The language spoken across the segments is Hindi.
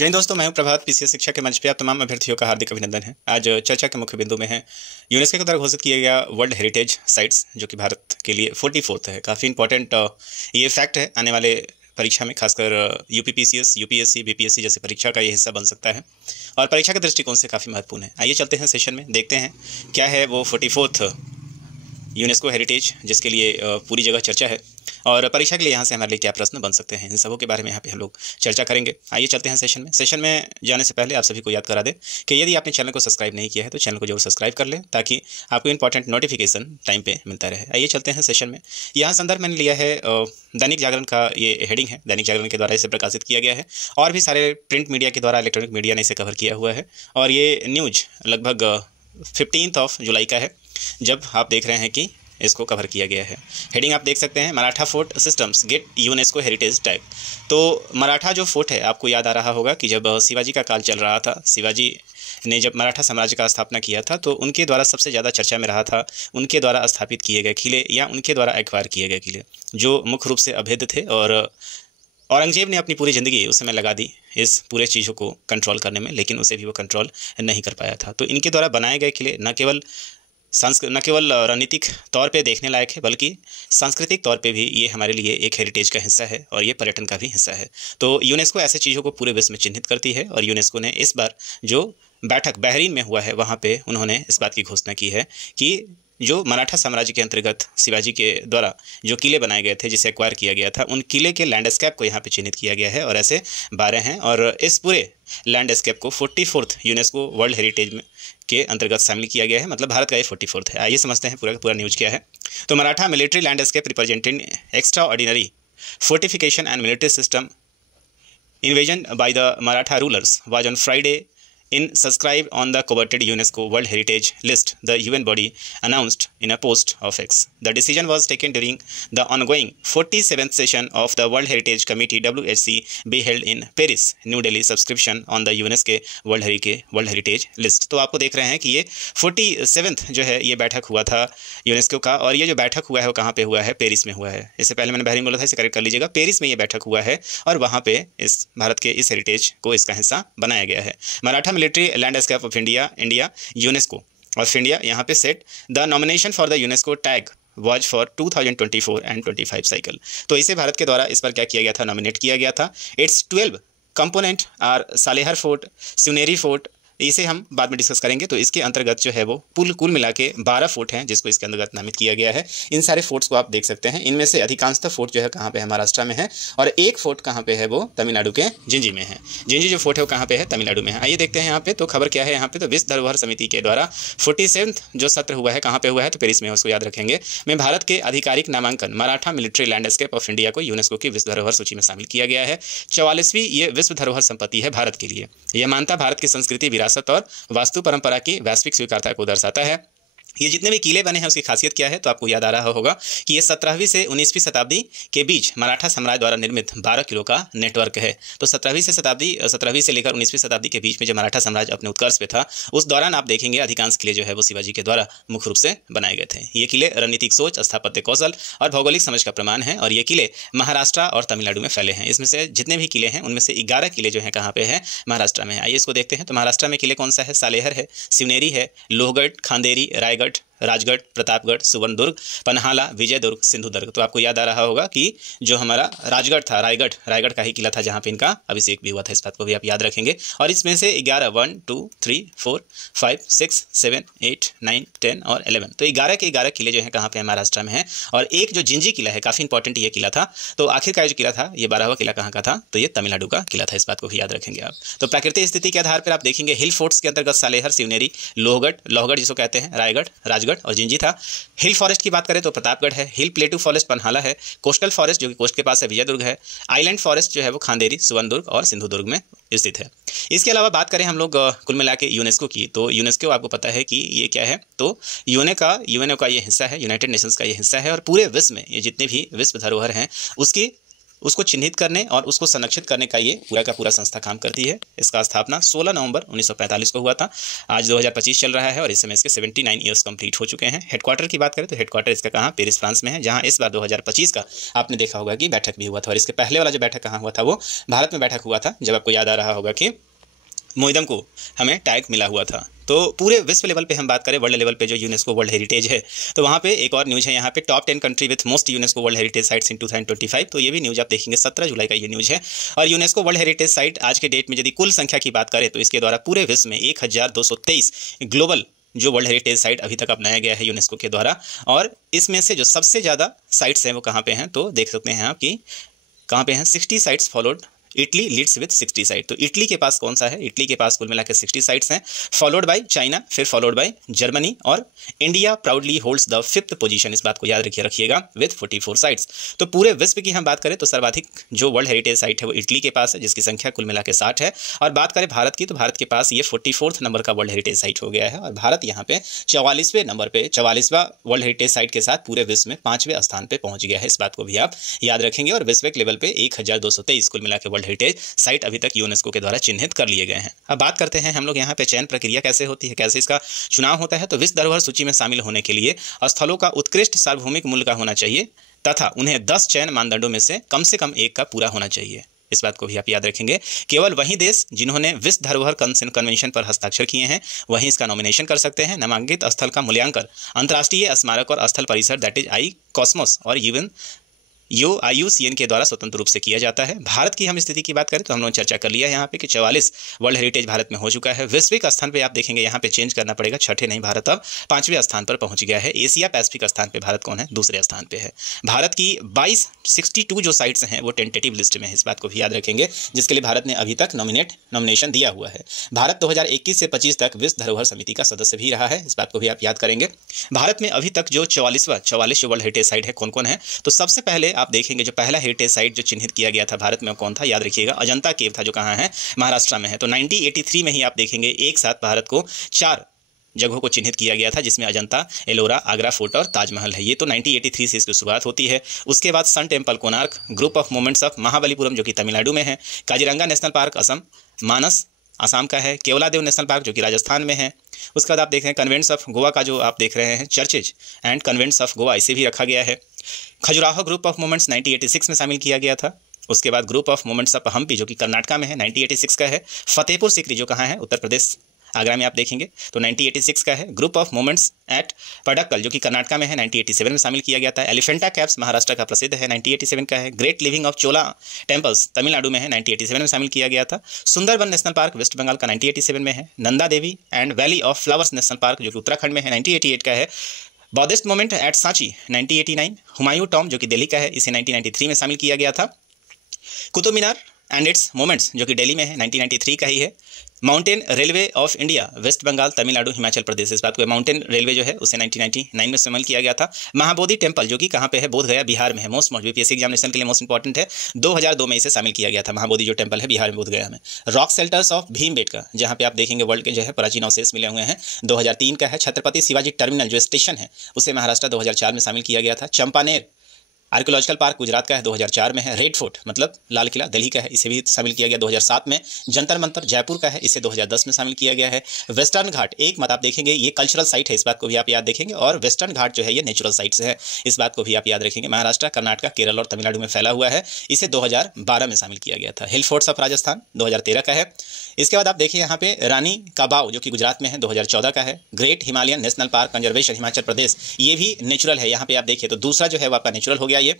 जय हिंद दोस्तों, मैं हूं प्रभात। पीसीएस शिक्षा के मंच पे आप तमाम अभ्यर्थियों का हार्दिक अभिनंदन है। आज चर्चा के मुख्य बिंदु में है यूनेस्को के द्वारा घोषित किया गया वर्ल्ड हेरिटेज साइट्स, जो कि भारत के लिए 44th है। काफ़ी इंपॉर्टेंट ये फैक्ट है। आने वाले परीक्षा में खासकर यूपीपीसीएस, यूपीएससी, बीपीएससी जैसे परीक्षा का ये हिस्सा बन सकता है और परीक्षा के दृष्टिकोण से काफ़ी महत्वपूर्ण है। आइए चलते हैं सेशन में, देखते हैं क्या है वो 44th यूनेस्को हेरिटेज, जिसके लिए पूरी जगह चर्चा है और परीक्षा के लिए यहाँ से हमारे लिए क्या प्रश्न बन सकते हैं, इन सबों के बारे में यहाँ पे हम लोग चर्चा करेंगे। आइए चलते हैं सेशन में। सेशन में जाने से पहले आप सभी को याद करा दें कि यदि आपने चैनल को सब्सक्राइब नहीं किया है तो चैनल को जरूर सब्सक्राइब कर लें, ताकि आपको इंपॉर्टेंट नोटिफिकेशन टाइम पे मिलता रहे। आइए चलते हैं सेशन में। यहाँ संदर्भ मैंने लिया है दैनिक जागरण का, ये हेडिंग है, दैनिक जागरण के द्वारा इसे प्रकाशित किया गया है और भी सारे प्रिंट मीडिया के द्वारा, इलेक्ट्रॉनिक मीडिया ने इसे कवर किया हुआ है। और ये न्यूज लगभग 15 जुलाई का है जब आप देख रहे हैं कि इसको कवर किया गया है। हेडिंग आप देख सकते हैं, Maratha fort systems get UNESCO heritage tag. तो मराठा जो फोर्ट है, आपको याद आ रहा होगा कि जब शिवाजी का काल चल रहा था, शिवाजी ने जब मराठा साम्राज्य का स्थापना किया था, तो उनके द्वारा सबसे ज़्यादा चर्चा में रहा था उनके द्वारा स्थापित किए गए किले या उनके द्वारा एक्वायर किए गए किले, जो मुख्य रूप से अभेद्य थे। और औरंगजेब ने अपनी पूरी ज़िंदगी उस समय लगा दी इस पूरे चीज़ों को कंट्रोल करने में, लेकिन उसे भी वो कंट्रोल नहीं कर पाया था। तो इनके द्वारा बनाए गए किले न केवल रणनीतिक तौर पे देखने लायक है, बल्कि सांस्कृतिक तौर पे भी ये हमारे लिए एक हेरिटेज का हिस्सा है और ये पर्यटन का भी हिस्सा है। तो यूनेस्को ऐसे चीज़ों को पूरे विश्व में चिन्हित करती है और यूनेस्को ने इस बार जो बैठक बहरीन में हुआ है, वहाँ पे उन्होंने इस बात की घोषणा की है कि जो मराठा साम्राज्य के अंतर्गत शिवाजी के द्वारा जो किले बनाए गए थे, जिसे एक्वायर किया गया था, उन किले के लैंडस्केप को यहाँ पे चिन्हित किया गया है और ऐसे 12 हैं। और इस पूरे लैंडस्केप को 44th यूनेस्को वर्ल्ड हेरिटेज में के अंतर्गत शामिल किया गया है। मतलब भारत का ये 44th है। आइए समझते हैं पूरा का पूरा न्यूज़ क्या है। तो Maratha military landscape representing extra ordinary fortification and military system invasion by the Maratha rulers was on Friday in subscribed on the coveted UNESCO World Heritage List, the UN body announced in a post of X. The decision was taken during the ongoing 47th session of the World Heritage Committee WHC be held in Paris, New Delhi. Subscription on the UNESCO World Heritage List. तो आपको देख रहे हैं कि ये 47th जो है ये बैठक हुआ था यूनेस्को का, और ये जो बैठक हुआ है वो कहाँ पे हुआ है? पेरिस में हुआ है। इससे पहले मैंने बहरीन बोला था, इसे करेक्ट कर लीजिएगा। पेरिस में ये बैठक हुआ है और वहाँ पे इस भारत के इस हेरिटेज को इसका हिस्सा बनाया गया है। Maratha military landscape of India UNESCO of India यहाँ पे set the nomination for the UNESCO tag was for 2024 and 25 cycle. तो इसे भारत के द्वारा इस पर क्या किया गया था? नॉमिनेट किया गया था। Its 12 component are Salher fort, Shivneri fort, इसे हम बाद में डिस्कस करेंगे। तो इसके अंतर्गत जो है वो कुल मिला के 12 फोर्ट हैं जिसको इसके अंतर्गत नामित किया गया है। इन सारे फोर्ट्स को आप देख सकते हैं। इनमें से अधिकांशतः फोर्ट जो है कहाँ पे है? महाराष्ट्र में है, और एक फोर्ट कहाँ पे है? वो तमिलनाडु के जिंजी में है। जिंजी जो फोर्ट है वो कहाँ पे है? तमिलनाडु में है। आइए देखते हैं यहाँ पे तो खबर क्या है। यहाँ पे तो विश्व धरोहर समिति के द्वारा 47th जो सत्र हुआ है, कहाँ पे हुआ है? तो पेरिस में, उसको याद रखेंगे। में भारत के आधिकारिक नामांकन Maratha military landscape of India को यूनेस्को की विश्व धरोहर सूची में शामिल किया गया है। 44वीं ये विश्व धरोहर संपत्ति है भारत के लिए। यह मानता भारत की संस्कृति, विरासत और वास्तु परंपरा की वैश्विक स्वीकार्यता को दर्शाता है। ये जितने भी किले बने हैं उसकी खासियत क्या है? तो आपको याद आ रहा होगा कि ये 17वीं से 19वीं शताब्दी के बीच मराठा साम्राज्य द्वारा निर्मित 12 किलों का नेटवर्क है। तो 17वीं से लेकर 19वीं शताब्दी के बीच में जब मराठा साम्राज्य अपने उत्कर्ष पे था, उस दौरान आप देखेंगे अधिकांश किले जो है वो शिवाजी के द्वारा मुख्य रूप से बनाए गए थे। ये किले रणनीतिक सोच, स्थापत्य कौशल और भौगोलिक समझ का प्रमाण है, और ये किले महाराष्ट्र और तमिलनाडु में फैले हैं। इसमें से जितने भी किले हैं उनमें से 11 किले जो हैं कहाँ पे हैं? महाराष्ट्र में। आइए इसको देखते हैं। तो महाराष्ट्र में किले कौन सा है? सालेहर है, सिवनेरी है, लोहगढ़, खांदेरी, रायगढ़, राजगढ़, प्रतापगढ़, सुवर्णदुर्ग, पन्हाला, विजयदुर्ग, सिंधुदुर्ग। तो आपको याद आ रहा होगा कि जो हमारा राजगढ़ था, रायगढ़ का ही किला था जहाँ पे इनका अभिषेक भी हुआ था। इस बात को भी आप याद रखेंगे। और इसमें से 11 1 2 3 4 5 6 7 8 9 10 और 11, तो 11 के 11 किले जो हैं कहाँ पे? महाराष्ट्र में है। और एक जो जिंजी किला है, काफ़ी इंपॉर्टेंट ये किला था। तो आखिरकार जो किला था, ये 12वां किला कहाँ का था? तो ये तमिलनाडु का किला था। इस बात को भी याद रखेंगे आप। तो प्राकृतिक स्थिति के आधार पर आप देखेंगे हिल फोर्ट्स के अंतर्गत सालेहर, सिवनेरी, लोहगढ़ जिसको कहते हैं, रायगढ़, राजगढ़ और जिंजी था। हिल फॉरेस्ट की बात करें तो प्रतापगढ़ है, हिल प्लेटू फॉरेस्ट पन्हाला है, कोस्टल फॉरेस्ट जो कि कोस्ट के पास है विजयदुर्ग है, आइलैंड फॉरेस्ट जो है वो खांदेरी, सुवर्णदुर्ग और सिंधुदुर्ग में स्थित है। इसके अलावा बात करें हम लोग कुल मिला के यूनेस्को की, तो यूनेस्को आपको पता है कि ये क्या है? तो यूएनओ का ये हिस्सा है, यूनाइटेड नेशंस का ये हिस्सा है, और पूरे विश्व में ये जितने भी विश्व धरोहर हैं उसकी उसको चिन्हित करने और उसको संरक्षित करने का ये पूरा का पूरा संस्था काम करती है। इसका स्थापना 16 नवंबर 1945 को हुआ था। आज 2025 चल रहा है और इस समय इसके 79 ईयर्स कंप्लीट हो चुके हैं। हेडक्वार्टर की बात करें तो हेडक्वार्टर इसका कहाँ, पेरिस फ्रांस में है, जहाँ इस बार 2025 का आपने देखा होगा कि बैठक भी हुआ था। और इसके पहले वाला जो बैठक कहाँ हुआ था, वो भारत में बैठक हुआ था, जब आपको याद आ रहा होगा कि मोइदम को हमें टैग मिला हुआ था। तो पूरे विश्व लेवल पे हम बात करें, वर्ल्ड लेवल पे जो यूनेस्को वर्ल्ड हेरिटेज है, तो वहाँ पे एक और न्यूज़ है, यहाँ पे top 10 country with most UNESCO world heritage sites in 2025। तो ये भी न्यूज़ आप देखेंगे, 17 जुलाई का ये न्यूज़ है। और यूनेस्को वर्ल्ड हेरिटेज साइट आज के डेट में यदि कुल संख्या की बात करें तो इसके द्वारा पूरे विश्व में 1223 ग्लोबल जो वर्ल्ड हेरिटेज साइट अभी तक अपनाया गया है यूनेस्को के द्वारा। और इसमें से जो सबसे ज़्यादा साइट्स हैं वो कहाँ पे हैं, तो देख सकते हैं आप कि कहाँ पे हैं, 60 sites followed. Italy leads with 60 site. तो इटली के पास कौन सा है, इटली के पास कुल मिलाकर 60 साइट्स हैं, फॉलोड बाय चाइना, फिर फॉलोड बाय जर्मनी, और India proudly holds the 5th position. इस बात को याद रखिएगा विथ 44 साइट्स। तो पूरे विश्व की हम बात करें तो सर्वाधिक जो वर्ल्ड हेरिटेज साइट है वो इटली के पास है, जिसकी संख्या कुल मिलाकर 60 है। और बात करें भारत की तो भारत के पास ये 44th नंबर का वर्ल्ड हेरिटेज साइट हो गया है। और भारत यहाँ पे 44वें नंबर पे, 44वां वर्ल्ड हेरिटेज साइट के साथ पूरे विश्व में 5वें स्थान पर पहुंच गया है। इस बात को भी आप याद रखेंगे। और वैश्विक लेवल पे 1223 कुल मिलाकर वर्ल्ड हेरिटेज साइट अभी तक यूनेस्को के द्वारा चिन्हित कर लिए गए हैं। अब बात करते हैं हम लोग यहाँ पे चयन प्रक्रिया कैसे होती है, कैसे इसका चुनाव होता है। तो विश्व धरोहर सूची में शामिल होने के लिए स्थलों का उत्कृष्ट सार्वभौमिक मूल्य का होना चाहिए तथा उन्हें 10 चयन मानदंडों में से कम एक का पूरा होना चाहिए। इस बात को भी आप याद रखेंगे। केवल वही देश जिन्होंने विश्व धरोहर कन्वेंशन पर हस्ताक्षर किए हैं वहीं इसका नॉमिनेशन कर सकते हैं। नामांकित स्थल का मूल्यांकन अंतर्राष्ट्रीय स्मारक और स्थल परिषद दैट इज ICOSMOS और यूएन IUCN के द्वारा स्वतंत्र रूप से किया जाता है। भारत की हम स्थिति की बात करें तो हम लोग चर्चा कर लिया है यहाँ पे कि 44 वर्ल्ड हेरिटेज भारत में हो चुका है। वैश्विक स्थान पे आप देखेंगे यहाँ पे चेंज करना पड़ेगा, 6ठे नहीं, भारत अब 5वें स्थान पर पहुँच गया है। एशिया पैसिफिक स्थान पे भारत कौन है, दूसरे स्थान पे है। भारत की 62 जो साइट्स हैं वो टेंटेटिव लिस्ट में है, इस बात को भी याद रखेंगे, जिसके लिए भारत ने अभी तक नॉमिनेशन दिया हुआ है। भारत 2021 से 25 तक विश्व धरोहर समिति का सदस्य भी रहा है, इस बात को भी आप याद करेंगे। भारत में अभी तक जो 44 वर्ल्ड हेरिटेज साइट है कौन कौन है, तो सबसे पहले आप देखेंगे जो पहला हेरिटेज साइट जो चिन्हित किया गया था भारत में कौन था, याद रखिएगा, अजंता केव था, जो कहाँ है, महाराष्ट्र में है। तो 1983 में ही आप देखेंगे एक साथ भारत को 4 जगहों को चिन्हित किया गया था, जिसमें अजंता, एलोरा, आगरा फोर्ट और ताजमहल है। ये तो 1983 से इसकी शुरुआत होती है। उसके बाद sun temple, Konark, group of monuments of Mahabalipuram जो कि तमिलनाडु में है, काजीरंगा नेशनल पार्क असम, मानस आसाम का है, केवलादेव नेशनल पार्क जो कि राजस्थान में है। उसके बाद आप देख रहे हैं कन्वेंट्स ऑफ गोवा का जो आप देख रहे हैं, churches and convents of Goa, इसे भी रखा गया है। खजुराहो ग्रुप ऑफ मोमेंट्स 1986 में शामिल किया गया था। उसके बाद group of monuments of Hampi जो कि कर्नाटका में है, 1986 का है। फतेहपुर सीकरी जो कहाँ है, उत्तर प्रदेश, आगरा में आप देखेंगे, तो 1986 का है। ग्रुप ऑफ मोमेंट्स एट पडक्कल जो कि कर्नाटका में है, 1987 में शामिल किया गया था। एलिफेंटा कैव्स महाराष्ट्र का प्रसिद्ध है, 1987 का है। Great living of Chola temples Tamil Nadu में है, 1987 में शामिल किया गया था। Sundarban national park West Bengal का 1987 में है। Nanda Devi and valley of flowers national park जो कि उत्तराखंड में है, 1988 का है। Buddhist monument at Sanchi 1989। Humayun tomb जो कि दिल्ली का है, इसे 1993 में शामिल किया गया था। Qutub Minar and its monuments जो कि दिल्ली में है, 1993 का ही है। Mountain railway of India West Bengal, Tamil Nadu, Himachal Pradesh, इस बात को माउंटेन रेलवे जो है उसे 1999 में शामिल किया गया था। महाबोधि टेम्पल जो कि कहाँ पे है, बोध गया, बिहार में है। मोस्ट BPSC एग्जामिनेशन के लिए मोस्ट इंपॉर्टेंट है। 2002 में इसे शामिल किया गया था। महाबोधि जो टेम्पल है बिहार में, बोध गया में। रॉक शेल्टर्स ऑफ भीमबेटका जहाँ पे आप देखेंगे वर्ल्ड के जो है प्राचीन अवशेष मिले हुए हैं, 2003 का है। छत्रपति शिवाजी टर्मिनल जो स्टेशन है उसे महाराष्ट्र 2004 में शामिल किया गया था। चंपानेर आर्कियोलॉजिकल पार्क गुजरात का है, 2004 में है। रेड फोर्ट मतलब लाल किला दिल्ली का है, इसे भी शामिल किया गया 2007 में। जंतर मंतर जयपुर का है, इसे 2010 में शामिल किया गया है। वेस्टर्न घाट एक मत आप देखेंगे ये कल्चरल साइट है, इस बात को भी आप याद देखेंगे। और वेस्टर्न घाट जो है ये नेचुरल साइट्स है, इस बात को भी आप याद रखेंगे। महाराष्ट्र, कर्नाटक, केरल और तमिलनाडु में फैला हुआ है, इसे 2012 में शामिल किया गया था। हिल फोर्ट्स ऑफ राजस्थान 2013 का है। इसके बाद आप देखिए यहाँ पे रानी का बाव जो कि गुजरात में है, 2014 का है। Great Himalayan national park conservation Himachal Pradesh, ये भी नेचुरल है, यहाँ पे आप देखिए तो दूसरा जो है वो आपका नेचुरल हो गया ये।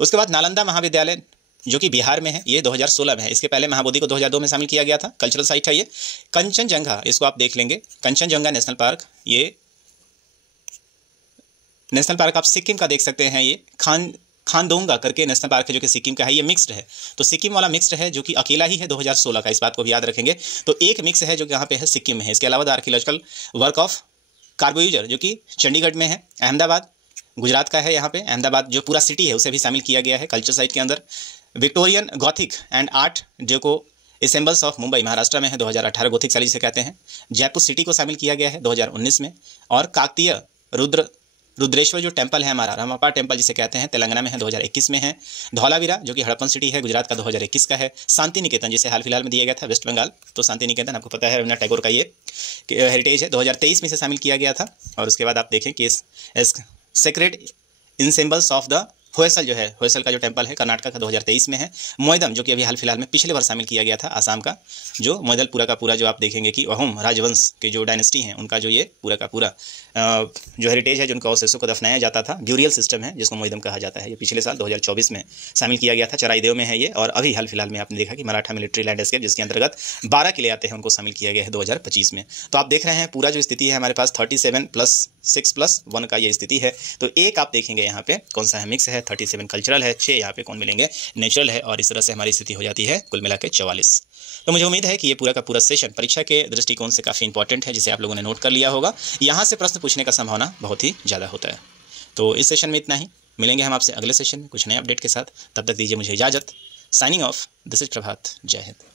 उसके बाद नालंदा महाविद्यालय जो कि बिहार में है, ये 2016 में है। इसके पहले महाबोधि को 2002 में शामिल किया गया था, कल्चरल साइट है ये। कंचनजंगा, इसको आप देख लेंगे, कंचनजंगा नेशनल पार्क, ये नेशनल पार्क आप सिक्किम का देख सकते हैं। ये खानदोंगा करके नेशनल पार्क है जो कि सिक्किम का है, ये मिक्स्ड है। तो सिक्किम वाला मिक्स्ड है जो कि अकेला ही है 2016 का, इस बात को भी याद रखेंगे। तो एक मिक्स है जो कि यहाँ पे है सिक्किम में है। इसके अलावा द आर्कियोलॉजिकल वर्क ऑफ कार्बोयूजर जो कि चंडीगढ़ में है। अहमदाबाद गुजरात का है, यहाँ पे अहमदाबाद जो पूरा सिटी है उसे भी शामिल किया गया है कल्चर साइट के अंदर। विक्टोरियन गॉथिक एंड आर्ट जो को एसेंबल्स ऑफ मुंबई महाराष्ट्र में है, 2018 गॉथिक शैली से कहते हैं। जयपुर सिटी को शामिल किया गया है 2019 में। और काकतीय रुद्र रुद्रेश्वर जो टेंपल है हमारा, रामप्पा टेंपल जिसे कहते हैं, तेलंगाना में है, 2021 में है। धौलावीरा जो कि हड़प्पन सिटी है, गुजरात का, 2021 का है। शांति निकेतन जिसे हाल फिलहाल में दिया गया था वेस्ट बंगाल, तो शांति निकेतन आपको पता है रविन्द्रनाथ टैगोर का ये हेरिटेज है, 2023 में इसे शामिल किया गया था। और उसके बाद आप देखें कि सेक्रेड इंसेम्बल्स ऑफ द होयसल जो है, होयसल का जो टेंपल है कर्नाटक का, 2023 में है। मोइदम जो कि अभी हाल फिलहाल में पिछले बार शामिल किया गया था, आसाम का, जो मोइदल पूरा का पूरा जो आप देखेंगे कि अहोम राजवंश के जो डायनेस्टी हैं उनका जो ये पूरा का पूरा जो हेरिटेज है, जिनका अवशेषों को दफनाया जाता था, ग्यूरियल सिस्टम है जिसको मोइदम कहा जाता है, ये पिछले साल 2024 में शामिल किया गया था। चराईदेव में है ये। और अभी हाल फिलहाल में आपने देखा कि मराठा मिलिट्री लैंडस्केप जिसके अंतर्गत 12 किले आते हैं, उनको शामिल किया गया है 2025 में। तो आप देख रहे हैं पूरा जो स्थिति है हमारे पास 37+6+1 का ये स्थिति है। तो एक आप देखेंगे यहाँ पे कौन सा है, मिक्स है, 37 कल्चरल है, 6 यहाँ पे कौन मिलेंगे, नेचुरल है, और इस तरह से हमारी स्थिति हो जाती है कुल मिला के 44। तो मुझे उम्मीद है कि ये पूरा का पूरा सेशन परीक्षा के दृष्टिकोण से काफ़ी इंपॉर्टेंट है, जिसे आप लोगों ने नोट कर लिया होगा। यहाँ से प्रश्न पूछने का संभावना बहुत ही ज़्यादा होता है। तो इस सेशन में इतना ही, मिलेंगे हम आपसे अगले सेशन में कुछ नए अपडेट के साथ। तब तक दीजिए मुझे इजाज़त। साइनिंग ऑफ, दिस इज प्रभात। जय हिंद।